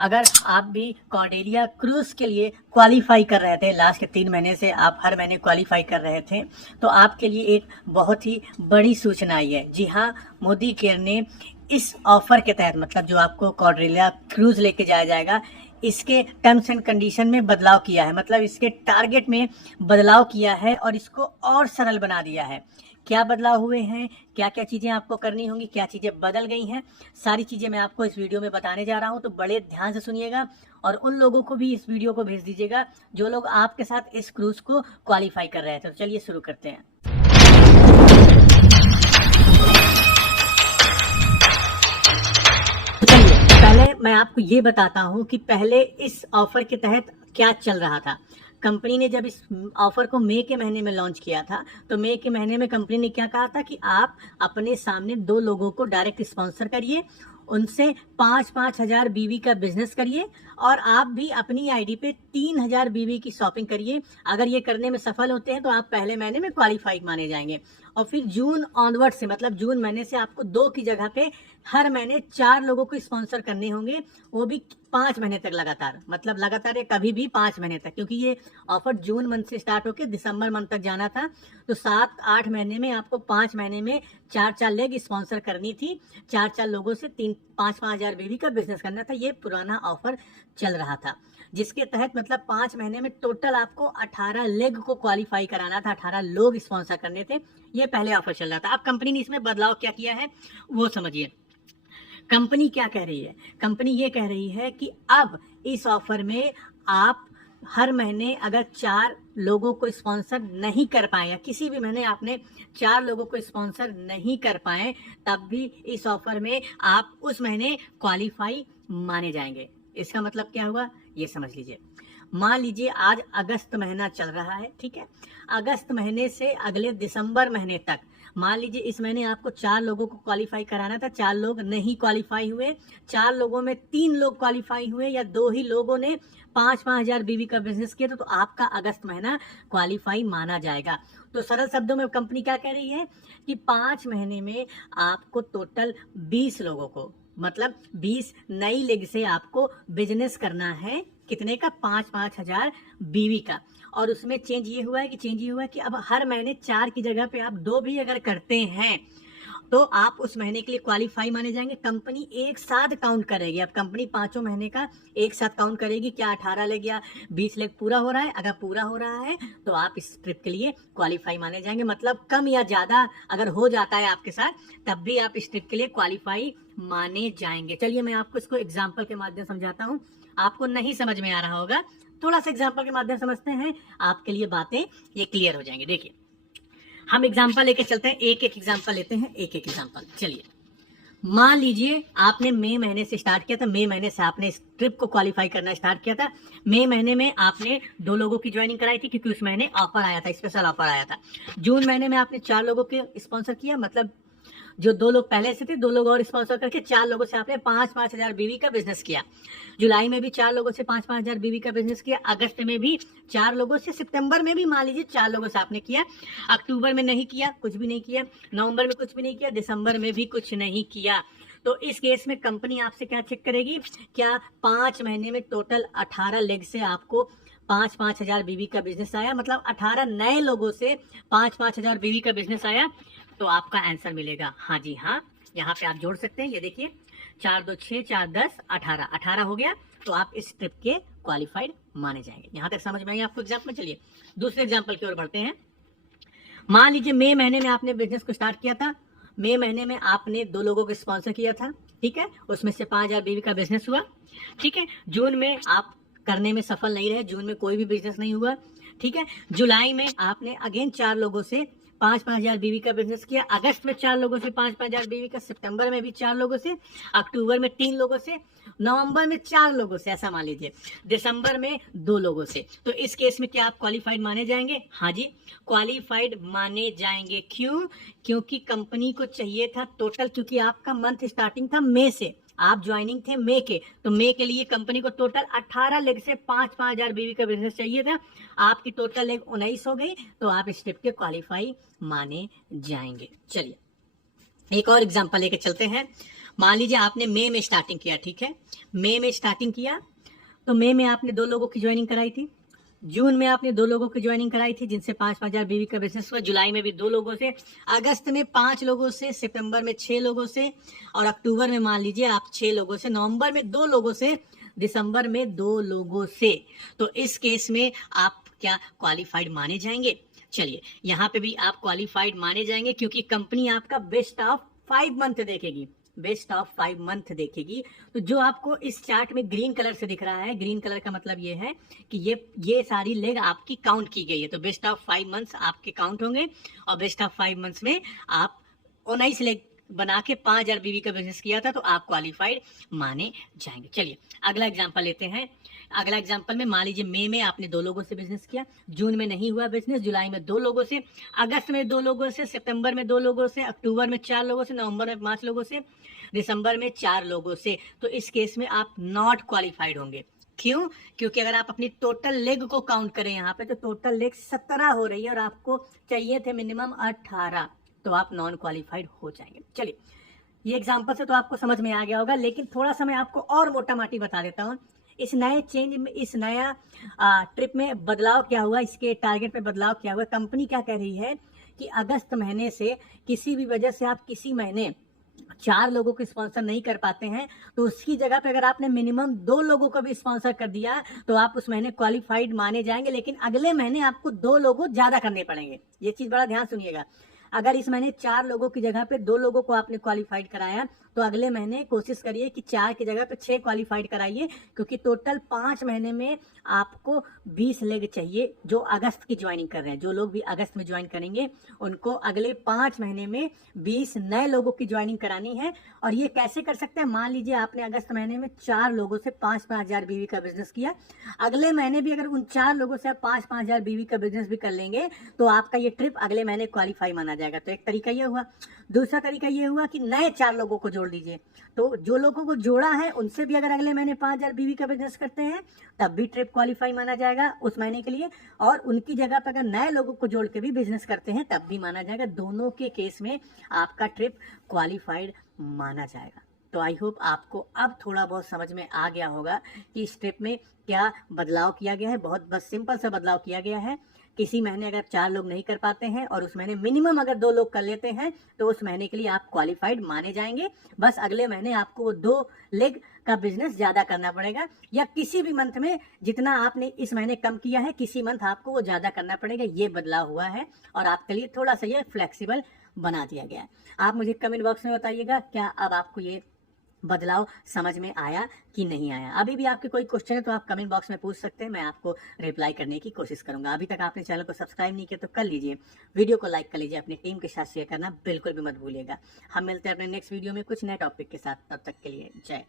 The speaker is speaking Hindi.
अगर आप भी कॉर्डेलिया क्रूज के लिए क्वालिफाई कर रहे थे, लास्ट के 3 महीने से आप हर महीने क्वालिफाई कर रहे थे, तो आपके लिए एक बहुत ही बड़ी सूचना आई है। जी हाँ, मोदी केयर ने इस ऑफर के तहत, मतलब जो आपको कॉर्डेलिया क्रूज लेके जाया जाएगा, इसके टर्म्स एंड कंडीशन में बदलाव किया है। मतलब इसके टारगेट में बदलाव किया है और इसको और सरल बना दिया है। क्या बदलाव हुए हैं, क्या क्या चीज़ें आपको करनी होंगी, क्या चीज़ें बदल गई हैं, सारी चीज़ें मैं आपको इस वीडियो में बताने जा रहा हूं। तो बड़े ध्यान से सुनिएगा और उन लोगों को भी इस वीडियो को भेज दीजिएगा जो लोग आपके साथ इस क्रूज को क्वालिफाई कर रहे थे। तो चलिए शुरू करते हैं। पहले मैं आपको ये बताता हूं कि पहले इस ऑफर के तहत क्या चल रहा था। कंपनी ने जब इस ऑफर को मई के महीने में लॉन्च किया था, तो मई के महीने में कंपनी ने क्या कहा था कि आप अपने सामने 2 लोगों को डायरेक्ट स्पॉन्सर करिए, उनसे 5-5 हजार बीवी का बिजनेस करिए और आप भी अपनी आईडी पे 3,000 बीवी की शॉपिंग करिए। अगर ये करने में सफल होते हैं तो आप पहले महीने में क्वालिफाइड माने जाएंगे और फिर जून ऑनवर्ड से, मतलब जून महीने से आपको 2 की जगह पे हर महीने 4 लोगों को स्पॉन्सर करने होंगे, वो भी 5 महीने तक लगातार। मतलब लगातार या कभी भी 5 महीने तक, क्योंकि ये ऑफर जून मंथ से स्टार्ट होकर दिसंबर मंथ तक जाना था। तो 7-8 महीने में आपको 5 महीने में 4-4 लेग स्पॉन्सर करनी थी, 4-4 लोगों से 3-5 हजार बेबी का बिजनेस करना था। ये पुराना ऑफर चल रहा था, जिसके तहत मतलब 5 महीने में टोटल आपको 18 लेग को क्वालिफाई कराना था, 18 लोग स्पॉन्सर करने थे। ये पहले ऑफर चल रहा था। अब कंपनी ने इसमें बदलाव क्या किया है वो समझिए। कंपनी क्या कह रही है? कंपनी ये कह रही है कि अब इस ऑफर में आप हर महीने अगर 4 लोगों को स्पॉन्सर नहीं कर पाए या किसी भी महीने आपने 4 लोगों को स्पॉन्सर नहीं कर पाए, तब भी इस ऑफर में आप उस महीने क्वालिफाई माने जाएंगे। इसका मतलब क्या हुआ ये समझ लीजिए। मान लीजिए आज अगस्त महीना चल रहा है, ठीक है। अगस्त महीने से अगले दिसंबर महीने तक, मान लीजिए इस महीने आपको 4 लोगों को क्वालिफाई कराना था, 4 लोग नहीं क्वालिफाई हुए, 4 लोगों में 3 लोग क्वालिफाई हुए या 2 ही लोगों ने 5-5 हजार बीवी का बिजनेस किया, तो आपका अगस्त महीना क्वालिफाई माना जाएगा। तो सरल शब्दों में कंपनी क्या कह रही है कि 5 महीने में आपको टोटल 20 लोगों को, मतलब 20 नई लेग से आपको बिजनेस करना है। कितने का? 5-5 हजार बीवी का। और उसमें चेंज ये हुआ है कि अब हर महीने 4 की जगह पे आप 2 भी अगर करते हैं तो आप उस महीने के लिए क्वालिफाई माने जाएंगे। कंपनी एक साथ काउंट करेगी। अब कंपनी 5 महीने का एक साथ काउंट करेगी। क्या 18 लेग या 20 लेग पूरा हो रहा है? अगर पूरा हो रहा है तो आप इस ट्रिप के लिए क्वालिफाई माने जाएंगे। मतलब कम या ज्यादा अगर हो जाता है आपके साथ, तब भी आप इस ट्रिप के लिए क्वालिफाई माने जाएंगे। चलिए मैं आपको इसको एग्जाम्पल के माध्यम समझाता हूँ। आपको नहीं समझ में आ रहा होगा, थोड़ा सा एग्जाम्पल के माध्यम समझते हैं, आपके लिए बातें ये क्लियर हो जाएंगी। देखिए हम एग्जाम्पल लेके चलते हैं, एक एग्जाम्पल लेते हैं, एक एग्जाम्पल। चलिए मान लीजिए आपने मई महीने से स्टार्ट किया था, मई महीने से आपने इस ट्रिप को क्वालिफाई करना स्टार्ट किया था। मई महीने में आपने 2 लोगों की ज्वाइनिंग कराई थी क्योंकि उस महीने ऑफर आया था, स्पेशल ऑफर आया था। जून महीने में आपने 4 लोगों के स्पॉन्सर किया, मतलब जो 2 लोग पहले से थे 2 लोग और स्पॉन्सर करके 4 लोगों से आपने 5-5 हजार बीवी का बिजनेस किया। जुलाई में भी 4 लोगों से 5-5 हजार बीवी का बिजनेस किया। अगस्त में भी 4 लोगों से, सितंबर में भी मान लीजिए 4 लोगों से आपने किया। अक्टूबर में नहीं किया, कुछ भी नहीं किया। नवंबर में कुछ भी नहीं किया, दिसंबर में भी कुछ नहीं किया। तो इस केस में कंपनी आपसे क्या चेक करेगी? क्या 5 महीने में टोटल 18 लेग से आपको 5-5 हजार बीवी का बिजनेस आया? मतलब 18 नए लोगों से 5-5 हजार बीवी का बिजनेस आया? तो आपका आंसर मिलेगा हाँ जी हाँ। यहाँ पे आप जोड़ सकते हैं, ये देखिए 4 2 6 4 10 18 हो गया। तो आप इस ट्रिप के क्वालिफाइड माने जाएंगे। यहाँ तक समझ में आई आपको एग्जाम्पल? चलिए दूसरे एग्जाम्पल की ओर बढ़ते हैं। मान लीजिए मई महीने में आपने बिजनेस को स्टार्ट किया था। मई महीने में आपने 2 लोगों को स्पॉन्सर किया था, ठीक है। उसमें से 5 हजार बीवी का बिजनेस हुआ, ठीक है। जून में आप करने में सफल नहीं रहे, जून में कोई भी बिजनेस नहीं हुआ, ठीक है। जुलाई में आपने अगेन 4 लोगों से 5-5 हजार बीवी का बिजनेस किया। अगस्त में 4 लोगों से 5-5 हजार बीवी का, सितंबर में भी 4 लोगों से, अक्टूबर में 3 लोगों से, नवंबर में 4 लोगों से, ऐसा मान लीजिए, दिसंबर में 2 लोगों से। तो इस केस में क्या आप क्वालिफाइड माने जाएंगे? हाँ जी, क्वालिफाइड माने जाएंगे। क्यों? क्योंकि कंपनी को चाहिए था टोटल, क्योंकि आपका मंथ स्टार्टिंग था मई से, आप ज्वाइनिंग थे मई के, तो मई के लिए कंपनी को टोटल 18 लेग से 5-5 हजार बीवी का बिजनेस चाहिए था। आपकी टोटल लेग 19 हो गई, तो आप इस ट्रिप के क्वालिफाई माने जाएंगे। चलिए एक और एग्जांपल लेके चलते हैं। मान लीजिए आपने मई में स्टार्टिंग किया, ठीक है, मई में स्टार्टिंग किया, तो मई में आपने 2 लोगों की ज्वाइनिंग कराई थी, जून में आपने 2 लोगों की ज्वाइनिंग कराई थी जिनसे 5,000 बीवी का बिजनेस हुआ, जुलाई में भी 2 लोगों से, अगस्त में 5 लोगों से, सितंबर में 6 लोगों से, और अक्टूबर में मान लीजिए आप 6 लोगों से, नवंबर में 2 लोगों से, दिसंबर में 2 लोगों से। तो इस केस में आप क्या क्वालिफाइड माने जाएंगे? चलिए, यहाँ पे भी आप क्वालिफाइड माने जाएंगे क्योंकि कंपनी आपका बेस्ट ऑफ 5 मंथ देखेगी, बेस्ट ऑफ 5 मंथ देखेगी। तो जो आपको इस चार्ट में ग्रीन कलर से दिख रहा है, ग्रीन कलर का मतलब ये है कि ये सारी लेग आपकी काउंट की गई है। तो बेस्ट ऑफ 5 मंथ्स आपके काउंट होंगे और बेस्ट ऑफ 5 मंथ्स में आप 19 लेग बना के 5,000 बीवी का बिजनेस किया था, तो आप क्वालिफाइड माने जाएंगे। चलिए अगला एग्जांपल लेते हैं। अगला एग्जांपल में मान लीजिए मई में आपने 2 लोगों से बिजनेस किया, जून में नहीं हुआ बिजनेस, जुलाई में 2 लोगों से, अगस्त में 2 लोगों से, सितंबर में 2 लोगों से, अक्टूबर में 4 लोगों से, नवंबर में 5 लोगों से, दिसंबर में 4 लोगों से। तो इस केस में आप नॉट क्वालिफाइड होंगे। क्यों? क्योंकि अगर आप अपनी टोटल लेग को काउंट करें यहाँ पे, तो टोटल लेग 17 हो रही है और आपको चाहिए थे मिनिमम 18, तो आप नॉन क्वालिफाइड हो जाएंगे। चलिए, ये एग्जांपल से तो आपको समझ में आ गया होगा, लेकिन थोड़ा सा मैं आपको और मोटा माटी बता देता हूँ। इस नए चेंज में, इस नया ट्रिप में बदलाव क्या हुआ, इसके टारगेट में बदलाव क्या हुआ। कंपनी क्या कह रही है कि अगस्त महीने से किसी भी वजह से आप किसी महीने 4 लोगों को स्पॉन्सर नहीं कर पाते हैं, तो उसकी जगह पे अगर आपने मिनिमम 2 लोगों को भी स्पॉन्सर कर दिया तो आप उस महीने क्वालिफाइड माने जाएंगे। लेकिन अगले महीने आपको 2 लोगों ज्यादा करने पड़ेंगे। ये चीज बड़ा ध्यान सुनिएगा। अगर इस महीने 4 लोगों की जगह पे 2 लोगों को आपने क्वालिफाइड कराया, तो अगले महीने कोशिश करिए कि 4 की जगह पे 6 क्वालिफाइड कराइए, क्योंकि टोटल 5 महीने में आपको 20 लेग चाहिए जो अगस्त की ज्वाइनिंग कर रहे हैं। जो लोग भी अगस्त में ज्वाइन करेंगे उनको अगले 5 महीने में 20 नए लोगों की ज्वाइनिंग करानी है। और ये कैसे कर सकते हैं? मान लीजिए आपने अगस्त महीने में 4 लोगों से 5-5 हजार बीवी का बिजनेस किया, अगले महीने भी अगर उन 4 लोगों से आप 5-5 हजार बीवी का बिजनेस भी कर लेंगे तो आपका ये ट्रिप अगले महीने क्वालिफाई माना जाएगा। तो एक तरीका ये हुआ। दूसरा तरीका ये हुआ कि नए 4 लोगों को जोड़ दीजिए। तो जो लोगों को जोड़ा है उनसे भी अगर अगले महीने 5,000 बीवी का बिजनेस करते हैं तब भी ट्रिप क्वालिफाई माना जाएगा उस महीने के लिए, और उनकी जगह पर अगर नए लोगों को जोड़ के भी बिजनेस करते हैं तब भी माना जाएगा। दोनों के केस में आपका ट्रिप क्वालिफाइड माना जाएगा। तो आई होप आपको अब थोड़ा बहुत समझ में आ गया होगा कि इस ट्रिप में क्या बदलाव किया गया है। बहुत बस सिंपल सा बदलाव किया गया है। किसी महीने अगर 4 लोग नहीं कर पाते हैं और उस महीने मिनिमम अगर 2 लोग कर लेते हैं तो उस महीने के लिए आप क्वालिफाइड माने जाएंगे। बस अगले महीने आपको वो 2 लेग का बिजनेस ज्यादा करना पड़ेगा, या किसी भी मंथ में जितना आपने इस महीने कम किया है किसी मंथ आपको वो ज्यादा करना पड़ेगा। ये बदलाव हुआ है और आपके लिए थोड़ा सा ये फ्लेक्सिबल बना दिया गया है। आप मुझे कमेंट बॉक्स में बताइएगा क्या अब आपको ये बदलाव समझ में आया कि नहीं आया। अभी भी आपके कोई क्वेश्चन है तो आप कमेंट बॉक्स में पूछ सकते हैं, मैं आपको रिप्लाई करने की कोशिश करूंगा। अभी तक आपने चैनल को सब्सक्राइब नहीं किया तो कर लीजिए, वीडियो को लाइक कर लीजिए, अपनी टीम के साथ शेयर करना बिल्कुल भी मत भूलिएगा। हम मिलते हैं अपने नेक्स्ट वीडियो में कुछ नए टॉपिक के साथ। तब तक के लिए जय